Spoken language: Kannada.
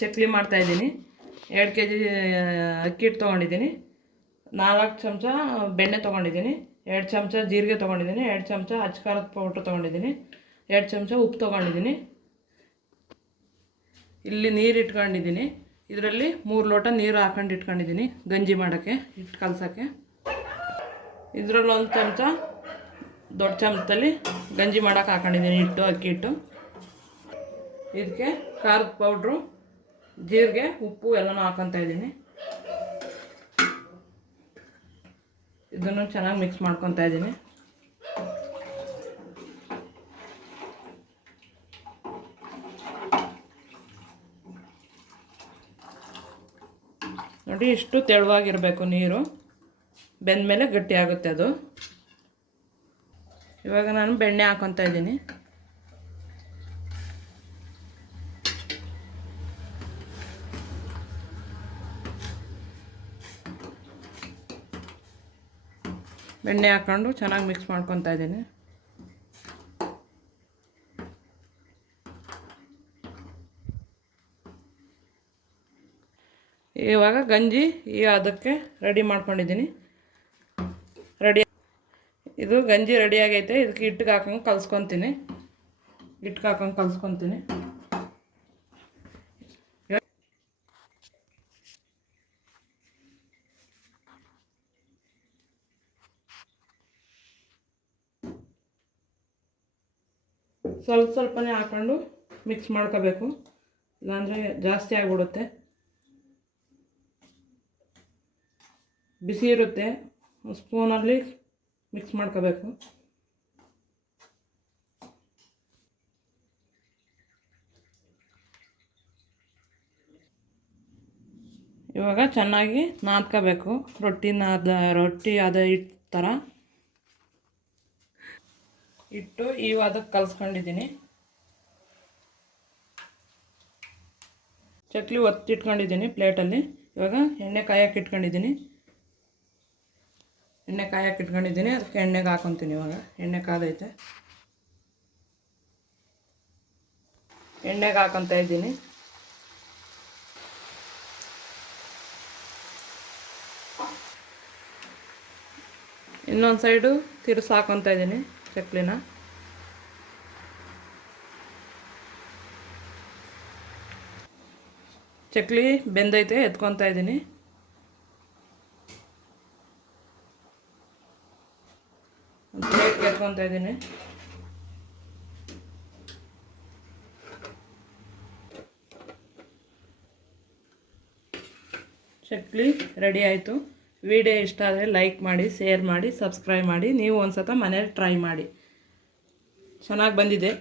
ಚಕ್ಲಿ ಮಾಡ್ತಾಯಿದ್ದೀನಿ. 2 kg ಅಕ್ಕಿ ಹಿಟ್ಟು ತೊಗೊಂಡಿದ್ದೀನಿ, 4 ಚಮಚ ಬೆಣ್ಣೆ ತೊಗೊಂಡಿದ್ದೀನಿ, 2 ಚಮಚ ಜೀರಿಗೆ ತೊಗೊಂಡಿದ್ದೀನಿ, 2 ಚಮಚ ಅಚ್ಚ ಖಾರದ ಪೌಡ್ರ್ ತೊಗೊಂಡಿದ್ದೀನಿ, 2 ಚಮಚ ಉಪ್ಪು ತೊಗೊಂಡಿದ್ದೀನಿ. ಇಲ್ಲಿ ನೀರು ಇಟ್ಕೊಂಡಿದ್ದೀನಿ. ಇದರಲ್ಲಿ 3 ಲೋಟ ನೀರು ಹಾಕೊಂಡು ಇಟ್ಕೊಂಡಿದ್ದೀನಿ ಗಂಜಿ ಮಾಡೋಕ್ಕೆ, ಹಿಟ್ಟು ಕಲಸೋಕ್ಕೆ. ಇದರಲ್ಲಿ 1 ಚಮಚ ದೊಡ್ಡ ಚಮಚದಲ್ಲಿ ಗಂಜಿ ಮಾಡೋಕೆ ಹಾಕೊಂಡಿದ್ದೀನಿ ಹಿಟ್ಟು, ಅಕ್ಕಿ ಹಿಟ್ಟು. ಇದಕ್ಕೆ ಖಾರದ ಪೌಡ್ರು, ಜೀರಿಗೆ, ಉಪ್ಪು ಎಲ್ಲನೂ ಹಾಕೊತಾ ಇದ್ದೀನಿ. ಇದನ್ನು ಚೆನ್ನಾಗಿ ಮಿಕ್ಸ್ ಮಾಡ್ಕೊತಾ ಇದ್ದೀನಿ. ನೋಡಿ, ಇಷ್ಟು ತೆಳುವಾಗಿರಬೇಕು ನೀರು, ಬೆಂದ ಮೇಲೆ ಗಟ್ಟಿ ಆಗುತ್ತೆ ಅದು. ಇವಾಗ ನಾನು ಬೆಣ್ಣೆ ಹಾಕೊತಾ ಇದ್ದೀನಿ. ಬೆಣ್ಣೆ ಹಾಕ್ಕೊಂಡು ಚೆನ್ನಾಗಿ ಮಿಕ್ಸ್ ಮಾಡ್ಕೊತಾ ಇದ್ದೀನಿ. ಇವಾಗ ಗಂಜಿ ಅದಕ್ಕೆ ರೆಡಿ ಮಾಡ್ಕೊಂಡಿದ್ದೀನಿ. ಇದು ಗಂಜಿ ರೆಡಿ ಆಗೈತೆ. ಇದಕ್ಕೆ ಹಿಟ್ಟಿಗೆ ಹಾಕೊಂಡು ಕಲಿಸ್ಕೊತೀನಿ. ಸ್ವಲ್ಪನೇ ಹಾಕೊಂಡು ಮಿಕ್ಸ್ ಮಾಡ್ಕೋಬೇಕು, ಇಲ್ಲಾಂದರೆ ಜಾಸ್ತಿ ಆಗಿಬಿಡುತ್ತೆ. ಬಿಸಿ ಇರುತ್ತೆ, ಸ್ಪೂನಲ್ಲಿ ಮಿಕ್ಸ್ ಮಾಡ್ಕೋಬೇಕು. ಇವಾಗ ಚೆನ್ನಾಗಿ ನಾದ್ಕೋಬೇಕು, ರೊಟ್ಟಿ ಆದ ಹಿಟ್ಟು ಥರ. ಹಿಟ್ಟು ಅದಕ್ಕೆ ಕಲಿಸ್ಕೊಂಡಿದ್ದೀನಿ. ಚಕ್ಲಿ ಒತ್ತಿಟ್ಕೊಂಡಿದ್ದೀನಿ ಪ್ಲೇಟಲ್ಲಿ. ಇವಾಗ ಎಣ್ಣೆ ಕಾಯಕ್ಕೆ ಇಟ್ಕೊಂಡಿದ್ದೀನಿ. ಅದಕ್ಕೆ ಎಣ್ಣೆಗೆ ಹಾಕೊತೀನಿ. ಇವಾಗ ಎಣ್ಣೆ ಕಾದೈತೆ, ಎಣ್ಣೆಗೆ ಹಾಕೊತಾ ಇದ್ದೀನಿ. ಇನ್ನೊಂದು ಸೈಡು ತಿರ್ಸಿ ಹಾಕೊತಾ ಇದ್ದೀನಿ ಚಕ್ಲಿನ. ಚಕ್ಲಿ ಬೆಂದೈತೆ, ಎತ್ಕೊತಾ ಇದ್ದೀನಿ. ಪ್ಲೇಟ್ಗೆ ಎತ್ಕೊತಾ ಇದ್ದೀನಿ. ಚಕ್ಲಿ ರೆಡಿ ಆಯಿತು. ವಿಡಿಯೋ ಇಷ್ಟ ಆದರೆ ಲೈಕ್ ಮಾಡಿ, ಶೇರ್ ಮಾಡಿ, ಸಬ್ಸ್ಕ್ರೈಬ್ ಮಾಡಿ. ನೀವು ಒಂದು ಸಲ ಮನೇಲಿ ಟ್ರೈ ಮಾಡಿ. ಚೆನ್ನಾಗಿ ಬಂದಿದೆ.